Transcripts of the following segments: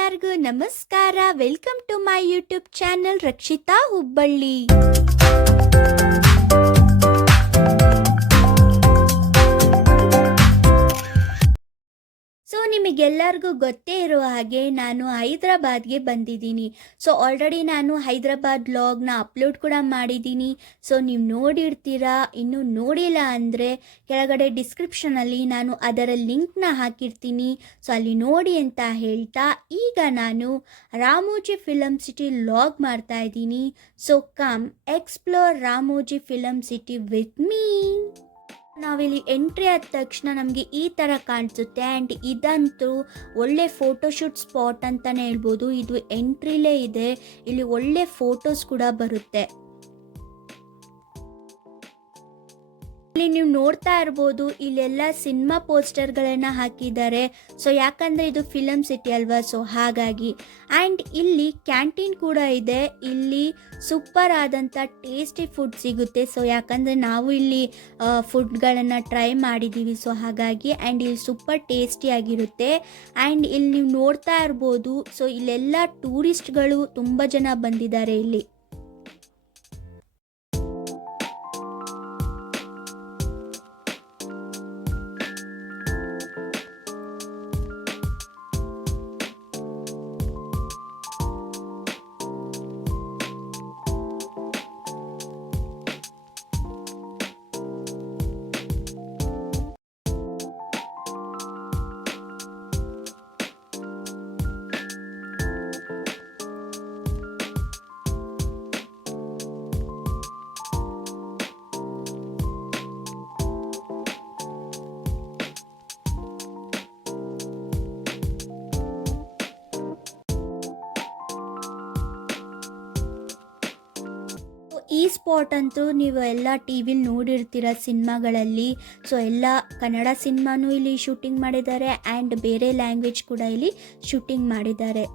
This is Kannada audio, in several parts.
ಎಲ್ಲರಿಗೂ ನಮಸ್ಕಾರ. Welcome to my YouTube channel Rakshita Hubballi. So ನಿಮಗೆಲ್ಲರಿಗೂ ಗೊತ್ತೇ ಇರುವ ಹಾಗೆ ನಾನು ಹೈದ್ರಾಬಾದ್ಗೆ ಬಂದಿದ್ದೀನಿ. ಸೊ ಆಲ್ರೆಡಿ ನಾನು ಹೈದ್ರಾಬಾದ್ ವ್ಲಾಗ್ನ ಅಪ್ಲೋಡ್ ಕೂಡ ಮಾಡಿದ್ದೀನಿ. ಸೊ ನೀವು ನೋಡಿರ್ತೀರಾ. ಇನ್ನೂ ನೋಡಿಲ್ಲ ಅಂದರೆ ಕೆಳಗಡೆ ಡಿಸ್ಕ್ರಿಪ್ಷನಲ್ಲಿ ನಾನು ಅದರ ಲಿಂಕ್ನ ಹಾಕಿರ್ತೀನಿ. ಸೊ ಅಲ್ಲಿ ನೋಡಿ ಅಂತ ಹೇಳ್ತಾ ಈಗ ನಾನು ರಾಮೋಜಿ ಫಿಲಮ್ ಸಿಟಿ ವ್ಲಾಗ್ ಮಾಡ್ತಾ ಇದ್ದೀನಿ. So come explore Ramoji film city with me. ನಾವಿಲ್ಲಿ ಎಂಟ್ರಿ ಆದ ತಕ್ಷಣ ನಮಗೆ ಈ ಥರ ಕಾಣಿಸುತ್ತೆ. ಆ್ಯಂಡ್ ಇದಂತೂ ಒಳ್ಳೆ ಫೋಟೋಶೂಟ್ ಸ್ಪಾಟ್ ಅಂತಲೇ ಹೇಳ್ಬೋದು. ಇದು ಎಂಟ್ರಿಲೇ ಇದೆ. ಇಲ್ಲಿ ಒಳ್ಳೆ ಫೋಟೋಸ್ ಕೂಡ ಬರುತ್ತೆ. ಇಲ್ಲಿ ನೀವು ನೋಡ್ತಾ ಇರ್ಬೋದು, ಇಲ್ಲೆಲ್ಲ ಸಿನಿಮಾ ಪೋಸ್ಟರ್ಗಳನ್ನು ಹಾಕಿದ್ದಾರೆ. ಸೊ ಯಾಕಂದರೆ ಇದು ಫಿಲಮ್ ಸಿಟಿ ಅಲ್ವಾ, ಸೊ ಹಾಗಾಗಿ. ಆ್ಯಂಡ್ ಇಲ್ಲಿ ಕ್ಯಾಂಟೀನ್ ಕೂಡ ಇದೆ. ಇಲ್ಲಿ ಸೂಪರ್ ಆದಂಥ ಟೇಸ್ಟಿ ಫುಡ್ ಸಿಗುತ್ತೆ. ಸೊ ಯಾಕಂದರೆ ನಾವು ಇಲ್ಲಿ ಫುಡ್ಗಳನ್ನು ಟ್ರೈ ಮಾಡಿದ್ದೀವಿ, ಸೊ ಹಾಗಾಗಿ. ಆ್ಯಂಡ್ ಇಲ್ಲಿ ಸೂಪರ್ ಟೇಸ್ಟಿಯಾಗಿರುತ್ತೆ. ಆ್ಯಂಡ್ ಇಲ್ಲಿ ನೀವು ನೋಡ್ತಾ ಇರ್ಬೋದು, ಸೊ ಇಲ್ಲೆಲ್ಲ ಟೂರಿಸ್ಟ್ಗಳು ತುಂಬ ಜನ ಬಂದಿದ್ದಾರೆ ಇಲ್ಲಿ. ಈ ಸ್ಪಾಟ್ ಅಂತೂ ನೀವು ಎಲ್ಲ ಟಿ ವಿಲಿ ನೋಡಿರ್ತೀರ ಸಿನಿಮಾಗಳಲ್ಲಿ. ಸೊ ಎಲ್ಲ ಕನ್ನಡ ಸಿನಿಮಾನೂ ಇಲ್ಲಿ ಶೂಟಿಂಗ್ ಮಾಡಿದ್ದಾರೆ ಆ್ಯಂಡ್ ಬೇರೆ ಲ್ಯಾಂಗ್ವೇಜ್ ಕೂಡ ಇಲ್ಲಿ ಶೂಟಿಂಗ್ ಮಾಡಿದ್ದಾರೆ.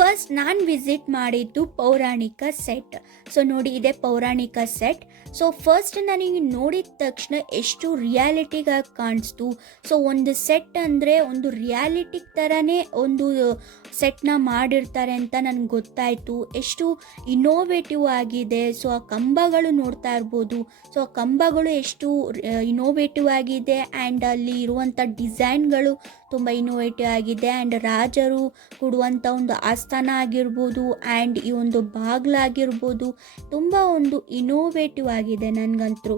ಫಸ್ಟ್ ನಾನು ವಿಸಿಟ್ ಮಾಡಿದ್ದು ಪೌರಾಣಿಕ ಸೆಟ್. ಸೊ ನೋಡಿ, ಇದೆ ಪೌರಾಣಿಕ ಸೆಟ್. ಸೊ ಫಸ್ಟ್ ನನಗೆ ನೋಡಿದ ತಕ್ಷಣ ಎಷ್ಟು ರಿಯಾಲಿಟಿಗಾಗಿ ಕಾಣಿಸ್ತು. ಸೊ ಒಂದು ಸೆಟ್ ಅಂದರೆ ಒಂದು ರಿಯಾಲಿಟಿಗೆ ಥರನೇ ಒಂದು ಸೆಟ್ನ ಮಾಡಿರ್ತಾರೆ ಅಂತ ನನಗೆ ಗೊತ್ತಾಯಿತು. ಎಷ್ಟು ಇನೋವೇಟಿವ್ ಆಗಿದೆ. ಸೊ ಆ ಕಂಬಗಳು ನೋಡ್ತಾ ಇರ್ಬೋದು. ಸೊ ಆ ಕಂಬಗಳು ಎಷ್ಟು ಇನೋವೇಟಿವ್ ಆಗಿದೆ. ಆ್ಯಂಡ್ ಅಲ್ಲಿ ಇರುವಂಥ ಡಿಸೈನ್ಗಳು ತುಂಬ ಇನೋವೇಟಿವ್ ಆಗಿದೆ. ಆ್ಯಂಡ್ ರಾಜರು ಕೊಡುವಂಥ ಒಂದು ಆಸ್ಥಾನ ಆಗಿರ್ಬೋದು, ಆ್ಯಂಡ್ ಈ ಒಂದು ಬಾಗಿಲಾಗಿರ್ಬೋದು, ತುಂಬ ಒಂದು ಇನೋವೇಟಿವ್ ಆಗಿದೆ ನನಗಂತೂ.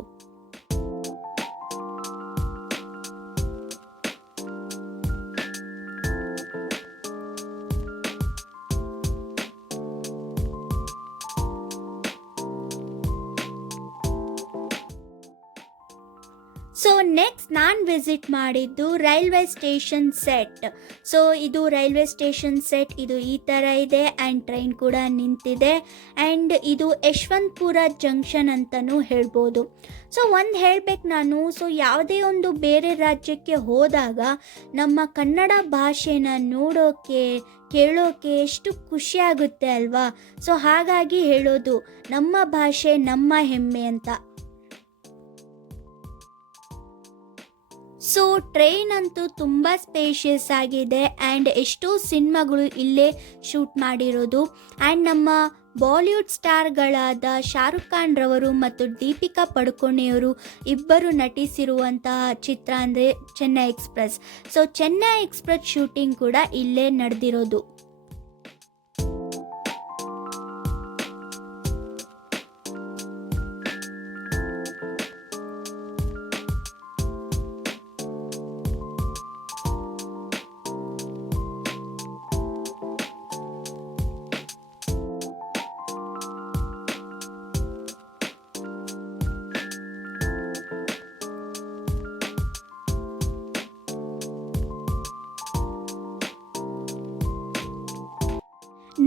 ಸೊ ನೆಕ್ಸ್ಟ್ ನಾನು ವಿಸಿಟ್ ಮಾಡಿದ್ದು ರೈಲ್ವೆ ಸ್ಟೇಷನ್ ಸೆಟ್. ಸೊ ಇದು ರೈಲ್ವೆ ಸ್ಟೇಷನ್ ಸೆಟ್. ಇದು ಈ ಥರ ಇದೆ. ಆ್ಯಂಡ್ ಟ್ರೈನ್ ಕೂಡ ನಿಂತಿದೆ. ಆ್ಯಂಡ್ ಇದು ಯಶವಂತಪುರ ಜಂಕ್ಷನ್ ಅಂತಲೂ ಹೇಳ್ಬೋದು. ಸೊ ಒಂದು ಹೇಳಬೇಕು ನಾನು, ಸೊ ಯಾವುದೇ ಒಂದು ಬೇರೆ ರಾಜ್ಯಕ್ಕೆ ಹೋದಾಗ ನಮ್ಮ ಕನ್ನಡ ಭಾಷೆನ ನೋಡೋಕ್ಕೆ ಕೇಳೋಕ್ಕೆ ಎಷ್ಟು ಖುಷಿಯಾಗುತ್ತೆ ಅಲ್ವಾ. ಸೊ ಹಾಗಾಗಿ ಹೇಳೋದು, ನಮ್ಮ ಭಾಷೆ ನಮ್ಮ ಹೆಮ್ಮೆ ಅಂತ. ಸೊ ಟ್ರೈನ್ ಅಂತೂ ತುಂಬ ಸ್ಪೇಷಿಯಸ್ ಆಗಿದೆ. ಆ್ಯಂಡ್ ಎಷ್ಟೋ ಸಿನಿಮಾಗಳು ಇಲ್ಲೇ ಶೂಟ್ ಮಾಡಿರೋದು. ಆ್ಯಂಡ್ ನಮ್ಮ ಬಾಲಿವುಡ್ ಸ್ಟಾರ್ಗಳಾದ ಶಾರುಖ್ ಖಾನ್ ರವರು ಮತ್ತು ದೀಪಿಕಾ ಪಡುಕೋಣೆಯವರು ಇಬ್ಬರು ನಟಿಸಿರುವಂತಹ ಚಿತ್ರ ಅಂದರೆ Chennai express. So Chennai express shooting ಕೂಡ ಇಲ್ಲೇ ನಡೆದಿರೋದು.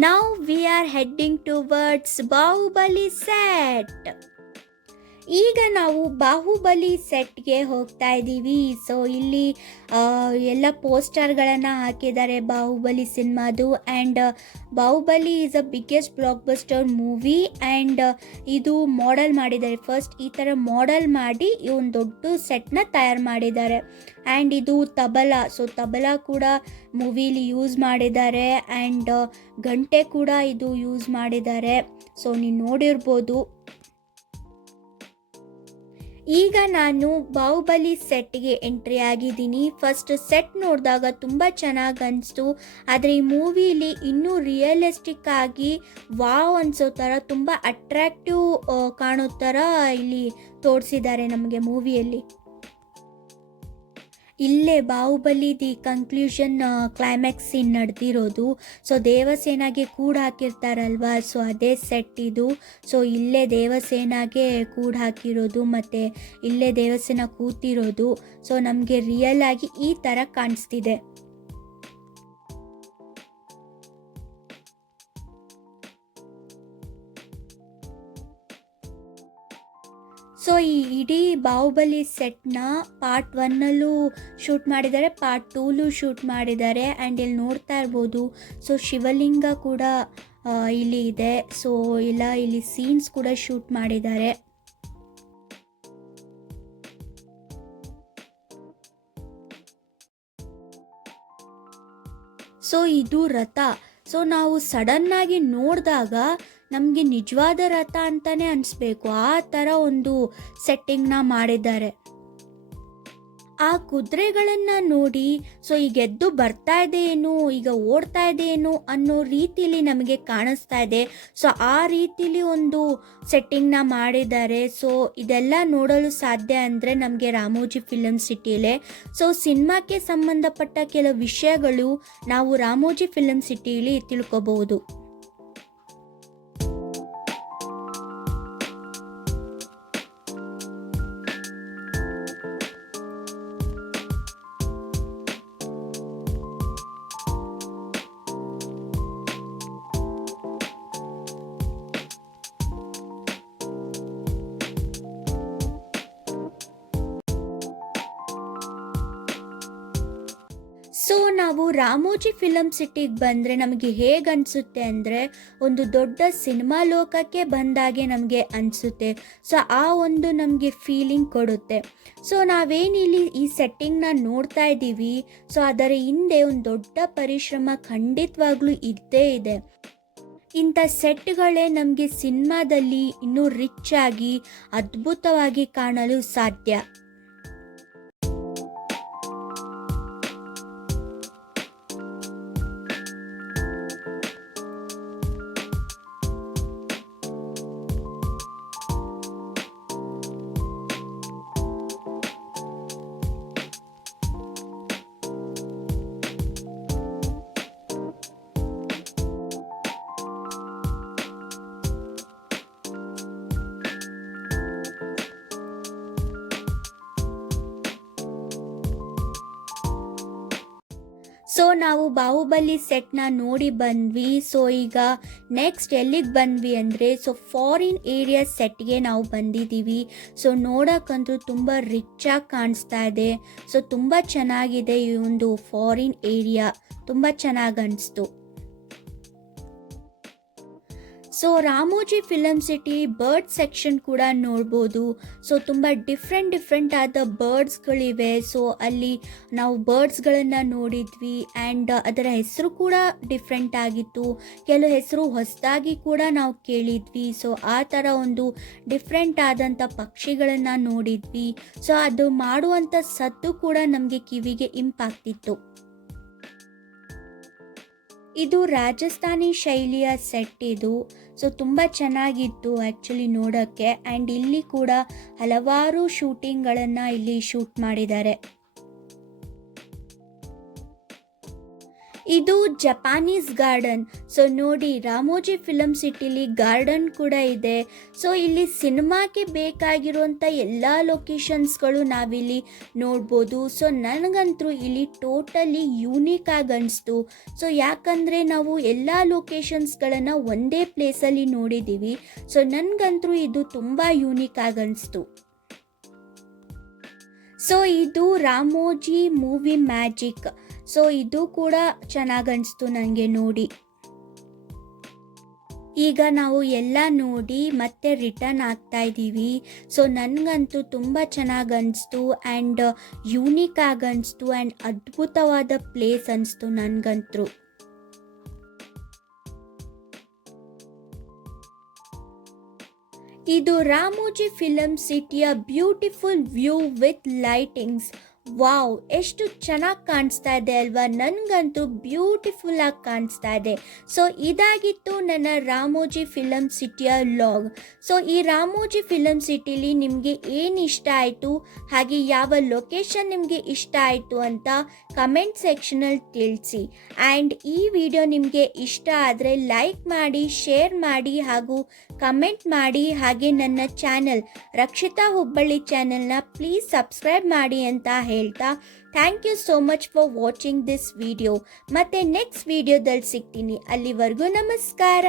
Now we are heading towards Bahubali set. ಈಗ ನಾವು ಬಾಹುಬಲಿ ಸೆಟ್ಗೆ ಹೋಗ್ತಾ ಇದ್ದೀವಿ. ಸೊ ಇಲ್ಲಿ ಎಲ್ಲ ಪೋಸ್ಟರ್ಗಳನ್ನು ಹಾಕಿದ್ದಾರೆ ಬಾಹುಬಲಿ ಸಿನಿಮಾದು. And Baahubali is a biggest blockbuster movie. And ಇದು ಮಾಡೆಲ್ ಮಾಡಿದ್ದಾರೆ, ಫಸ್ಟ್ ಈ ಥರ ಮಾಡೆಲ್ ಮಾಡಿ ಈ ಒಂದು ದೊಡ್ಡ ಸೆಟ್ನ ತಯಾರು ಮಾಡಿದ್ದಾರೆ. ಆ್ಯಂಡ್ ಇದು ತಬಲಾ, ಸೊ ತಬಲಾ ಕೂಡ ಮೂವಿಲಿ ಯೂಸ್ ಮಾಡಿದ್ದಾರೆ. ಆ್ಯಂಡ್ ಗಂಟೆ ಕೂಡ ಇದು ಯೂಸ್ ಮಾಡಿದ್ದಾರೆ. ಸೊ ನೀವು ನೋಡಿರ್ಬೋದು. ಈಗ ನಾನು ಬಾಹುಬಲಿ ಸೆಟ್ಗೆ ಎಂಟ್ರಿ ಆಗಿದ್ದೀನಿ. ಫಸ್ಟ್ ಸೆಟ್ ನೋಡಿದಾಗ ತುಂಬ ಚೆನ್ನಾಗಿ ಅನಿಸ್ತು. ಆದರೆ ಈ ಮೂವಿಲಿ ಇನ್ನೂ ರಿಯಲಿಸ್ಟಿಕ್ ಆಗಿ ವಾವ್ ಅನಿಸೋ ಥರ ತುಂಬ ಅಟ್ರಾಕ್ಟಿವ್ ಕಾಣೋ ಥರ ಇಲ್ಲಿ ತೋರಿಸಿದ್ದಾರೆ ನಮಗೆ ಮೂವಿಯಲ್ಲಿ. ಇಲ್ಲೇ ಬಾಹುಬಲಿದಿ ಕನ್ಕ್ಲೂಷನ್ ಕ್ಲೈಮ್ಯಾಕ್ಸ್ ಸೀನ್ ನಡೆದಿರೋದು. ಸೊ ದೇವಸೇನಾಗೆ ಕೂಡ್ ಹಾಕಿರ್ತಾರಲ್ವ, ಸೊ ಅದೇ ಸೆಟ್ ಇದು. ಸೊ ಇಲ್ಲೇ ದೇವಸೇನಾಗೆ ಕೂಡ್ ಹಾಕಿರೋದು ಮತ್ತು ಇಲ್ಲೇ ದೇವಸೇನ ಕೂತಿರೋದು. ಸೊ ನಮಗೆ ರಿಯಲ್ ಆಗಿ ಈ ಥರ ಕಾಣಿಸ್ತಿದೆ. ಸೊ ಈ ಇಡೀ ಬಾಹುಬಲಿ ಸೆಟ್ನ ಪಾರ್ಟ್ 1ನಲ್ಲೂ ಶೂಟ್ ಮಾಡಿದ್ದಾರೆ, ಪಾರ್ಟ್ 2ಲೂ ಶೂಟ್ ಮಾಡಿದ್ದಾರೆ. ಆ್ಯಂಡ್ ಇಲ್ಲಿ ನೋಡ್ತಾ ಇರ್ಬೋದು, ಸೊ ಶಿವಲಿಂಗ ಕೂಡ ಇಲ್ಲಿ ಇದೆ. ಸೊ ಇಲ್ಲಿ ಸೀನ್ಸ್ ಕೂಡ ಶೂಟ್ ಮಾಡಿದ್ದಾರೆ. ಸೊ ಇದು ರಥ. ಸೊ ನಾವು ಸಡನ್ನಾಗಿ ನೋಡಿದಾಗ ನಮಗೆ ನಿಜವಾದ ರಥ ಅಂತಾನೆ ಅನಿಸ್ಬೇಕು, ಆ ಥರ ಒಂದು ಸೆಟ್ಟಿಂಗ್ನ ಮಾಡಿದ್ದಾರೆ. ಆ ಕುದುರೆಗಳನ್ನು ನೋಡಿ ಸೊ ಈಗ ಎದ್ದು ಬರ್ತಾ ಇದೆ ಏನು, ಈಗ ಓಡ್ತಾ ಇದೆ ಏನು ಅನ್ನೋ ರೀತಿಲಿ ನಮಗೆ ಕಾಣಿಸ್ತಾ ಇದೆ. ಸೊ ಆ ರೀತಿಲಿ ಒಂದು ಸೆಟ್ಟಿಂಗ್ನ ಮಾಡಿದ್ದಾರೆ. ಸೊ ಇದೆಲ್ಲ ನೋಡಲು ಸಾಧ್ಯ ಅಂದರೆ ನಮಗೆ ರಾಮೋಜಿ ಫಿಲಮ್ ಸಿಟಿಲೇ. ಸೊ ಸಿನಿಮಾಕ್ಕೆ ಸಂಬಂಧಪಟ್ಟ ಕೆಲವು ವಿಷಯಗಳು ನಾವು ರಾಮೋಜಿ ಫಿಲಮ್ ಸಿಟಿಲಿ ತಿಳ್ಕೊಬಹುದು. ಸೊ ನಾವು ರಾಮೋಜಿ ಫಿಲಮ್ ಸಿಟಿಗೆ ಬಂದರೆ ನಮಗೆ ಹೇಗೆ ಅನಿಸುತ್ತೆ ಅಂದರೆ ಒಂದು ದೊಡ್ಡ ಸಿನಿಮಾ ಲೋಕಕ್ಕೆ ಬಂದಾಗೆ ನಮಗೆ ಅನಿಸುತ್ತೆ. ಸೊ ಆ ಒಂದು ನಮಗೆ ಫೀಲಿಂಗ್ ಕೊಡುತ್ತೆ. ಸೊ ನಾವೇನಿಲ್ಲಿ ಈ ಸೆಟ್ಟಿಂಗ್ನ ನೋಡ್ತಾ ಇದ್ದೀವಿ, ಸೊ ಅದರ ಹಿಂದೆ ಒಂದು ದೊಡ್ಡ ಪರಿಶ್ರಮ ಖಂಡಿತವಾಗ್ಲೂ ಇದ್ದೇ ಇದೆ. ಇಂಥ ಸೆಟ್ಗಳೇ ನಮಗೆ ಸಿನಿಮಾದಲ್ಲಿ ಇನ್ನೂ ರಿಚ್ ಆಗಿ ಅದ್ಭುತವಾಗಿ ಕಾಣಲು ಸಾಧ್ಯ. ಸೊ ನಾವು ಬಾಹುಬಲಿ ಸೆಟ್ನ ನೋಡಿ ಬಂದ್ವಿ. ಸೊ ಈಗ ನೆಕ್ಸ್ಟ್ ಎಲ್ಲಿಗೆ ಬಂದ್ವಿ ಅಂದರೆ ಸೊ ಫಾರಿನ್ ಏರಿಯಾ ಸೆಟ್ಗೆ ನಾವು ಬಂದಿದ್ದೀವಿ. ಸೊ ನೋಡೋಕ್ಕಂತೂ ತುಂಬ ರಿಚ್ಚಾಗಿ ಕಾಣಿಸ್ತಾ ಇದೆ. ಸೊ ತುಂಬ ಚೆನ್ನಾಗಿದೆ ಈ ಒಂದು ಫಾರಿನ್ ಏರಿಯಾ, ತುಂಬ ಚೆನ್ನಾಗಿ ಅನಿಸ್ತು. So Ramoji film city bird section ಕೂಡ ನೋಡ್ಬೋದು. ಸೊ ತುಂಬ ಡಿಫ್ರೆಂಟ್ ಆದ ಬರ್ಡ್ಸ್ಗಳಿವೆ. ಸೊ ಅಲ್ಲಿ ನಾವು ಬರ್ಡ್ಸ್ಗಳನ್ನು ನೋಡಿದ್ವಿ. ಆ್ಯಂಡ್ ಅದರ ಹೆಸರು ಕೂಡ ಡಿಫ್ರೆಂಟ್ ಆಗಿತ್ತು, ಕೆಲವು ಹೆಸರು ಹೊಸದಾಗಿ ಕೂಡ ನಾವು ಕೇಳಿದ್ವಿ. ಸೊ ಆ ಥರ ಒಂದು ಡಿಫ್ರೆಂಟ್ ಆದಂಥ ಪಕ್ಷಿಗಳನ್ನು ನೋಡಿದ್ವಿ. ಸೊ ಅದು ಮಾಡುವಂಥ ಸದ್ದು ಕೂಡ ನಮಗೆ ಕಿವಿಗೆ ಇಂಪಾಗ್ತಿತ್ತು. ಇದು ರಾಜಸ್ಥಾನಿ ಶೈಲಿಯ ಸೆಟ್ ಇದು. ಸೊ ತುಂಬ ಚೆನ್ನಾಗಿತ್ತು ಆ್ಯಕ್ಚುಲಿ ನೋಡೋಕ್ಕೆ. ಆ್ಯಂಡ್ ಇಲ್ಲಿ ಕೂಡ ಹಲವಾರು ಶೂಟಿಂಗ್ಗಳನ್ನು ಇಲ್ಲಿ ಶೂಟ್ ಮಾಡಿದ್ದಾರೆ. ಇದು ಜಪಾನೀಸ್ ಗಾರ್ಡನ್. ಸೊ ನೋಡಿ, ರಾಮೋಜಿ ಫಿಲಮ್ ಸಿಟಿಲಿ ಗಾರ್ಡನ್ ಕೂಡ ಇದೆ. ಸೊ ಇಲ್ಲಿ ಸಿನಿಮಾಗೆ ಬೇಕಾಗಿರುವಂಥ ಎಲ್ಲ ಲೊಕೇಶನ್ಸ್ಗಳು ನಾವಿಲ್ಲಿ ನೋಡ್ಬೋದು. ಸೊ ನನಗಂತೂ ಇಲ್ಲಿ ಟೋಟಲಿ ಯೂನಿಕ್ ಆಗಿ ಅನಿಸ್ತು. ಸೊ ಯಾಕಂದರೆ ನಾವು ಎಲ್ಲ ಲೊಕೇಶನ್ಸ್ಗಳನ್ನು ಒಂದೇ ಪ್ಲೇಸಲ್ಲಿ ನೋಡಿದ್ದೀವಿ. ಸೊ ನನಗಂತೂ ಇದು ತುಂಬ ಯೂನಿಕ್ ಆಗಿ ಅನಿಸ್ತು. ಸೊ ಇದು ರಾಮೋಜಿ ಮೂವಿ ಮ್ಯಾಜಿಕ್. ಸೊ ಇದು ಕೂಡ ಚೆನ್ನಾಗಿ ಅನಿಸ್ತು ನನಗೆ ನೋಡಿ. ಈಗ ನಾವು ಎಲ್ಲ ನೋಡಿ ಮತ್ತೆ ರಿಟರ್ನ್ ಆಗ್ತಾ ಇದ್ದೀವಿ. ಸೊ ನನಗಂತೂ ತುಂಬ ಚೆನ್ನಾಗಿ ಅನಿಸ್ತು ಆ್ಯಂಡ್ ಯೂನಿಕ್ ಆಗಿ ಅನಿಸ್ತು ಆ್ಯಂಡ್ ಅದ್ಭುತವಾದ ಪ್ಲೇಸ್ ಅನಿಸ್ತು ನನಗಂತೂ. ಇದು ರಾಮೋಜಿ ಫಿಲಮ್ ಸಿಟಿಯ beautiful view with lightings. Wow, ಎಷ್ಟು ಚೆನ್ನಾಗಿ ಕಾಣಿಸ್ತಾ ಇದೆ ಅಲ್ವಾ? ನನಗಂತೂ ಬ್ಯೂಟಿಫುಲ್ ಆಗಿ ಕಾಣಿಸ್ತಾ ಇದೆ. ಸೊ ಇದಾಗಿತ್ತು ನನ್ನ ರಾಮೋಜಿ ಫಿಲಮ್ ಸಿಟಿಯ ಲಾಗ್. ಸೊ ಈ ರಾಮೋಜಿ ಫಿಲಮ್ ಸಿಟಿಲಿ ನಿಮಗೆ ಏನು ಇಷ್ಟ ಆಯಿತು, ಹಾಗೆ ಯಾವ ಲೊಕೇಶನ್ ನಿಮಗೆ ಇಷ್ಟ ಆಯಿತು ಅಂತ ಕಮೆಂಟ್ ಸೆಕ್ಷನಲ್ಲಿ ತಿಳಿಸಿ. ಆ್ಯಂಡ್ ಈ ವಿಡಿಯೋ ನಿಮಗೆ ಇಷ್ಟ ಆದರೆ ಲೈಕ್ ಮಾಡಿ, ಶೇರ್ ಮಾಡಿ ಹಾಗೂ ಕಮೆಂಟ್ ಮಾಡಿ. ಹಾಗೆ ನನ್ನ ಚಾನಲ್ ರಕ್ಷಿತಾ ಹುಬ್ಬಳ್ಳಿ ಚಾನಲ್ನ ಪ್ಲೀಸ್ ಸಬ್ಸ್ಕ್ರೈಬ್ ಮಾಡಿ ಅಂತ ಹೇಳ್ತಾ thank you so much for watching this video. ಮತ್ತೆ ನೆಕ್ಸ್ಟ್ ವಿಡಿಯೋದಲ್ಲಿ ಸಿಗ್ತೀನಿ. ಅಲ್ಲಿವರೆಗೂ ನಮಸ್ಕಾರ.